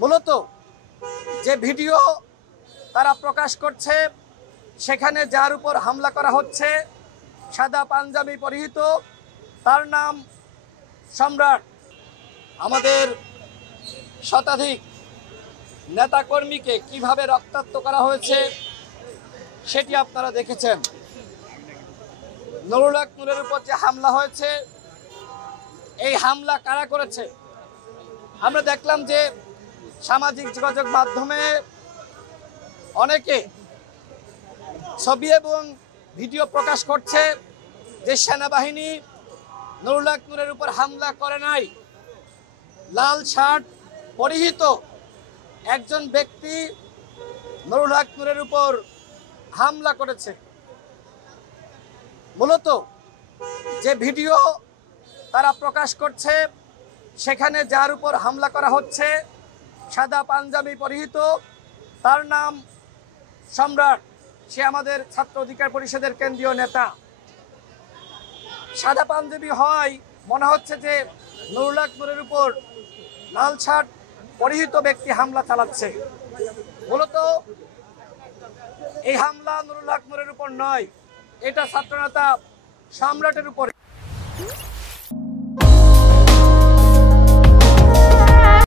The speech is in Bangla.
মূলত যে ভিডিও তারা প্রকাশ করছে সেখানে যার উপর হামলা করা হচ্ছে সাদা পাঞ্জাবি পরিহিত, তার নাম সম্রাট। আমাদের শতাধিক নেতাকর্মীকে কিভাবে রক্তাক্ত করা হয়েছে সেটি আপনারা দেখেছেন। নুরুল হক নূরের উপর যে হামলা হয়েছে, এই হামলা কারা করেছে? আমরা দেখলাম যে সামাজিক যোগাযোগ মাধ্যমে অনেকে ছবি এবং ভিডিও প্রকাশ করছে যে সেনাবাহিনী নুরুল হক নূরের উপর হামলা করে নাই। লাল শার্ট পরিহিত একজন ব্যক্তি নুরুল হক নূরের উপর হামলা করেছে। মূলত যে ভিডিও তারা প্রকাশ করছে সেখানে যার উপর হামলা করা হচ্ছে সাদা পাঞ্জাবি পরিহিত, তার নাম সম্রাট। সে আমাদের ছাত্র অধিকার পরিষদের কেন্দ্রীয় নেতা। সাদা পাঞ্জাবি হয় মনে হচ্ছে যে নুরুল হক নূরের উপর লাল শার্ট পরিহিত ব্যক্তি হামলা চালাচ্ছে। মূলত এই হামলা নুরুল হক নূরের উপর নয়, এটা ছাত্রনেতা সম্রাটের উপর।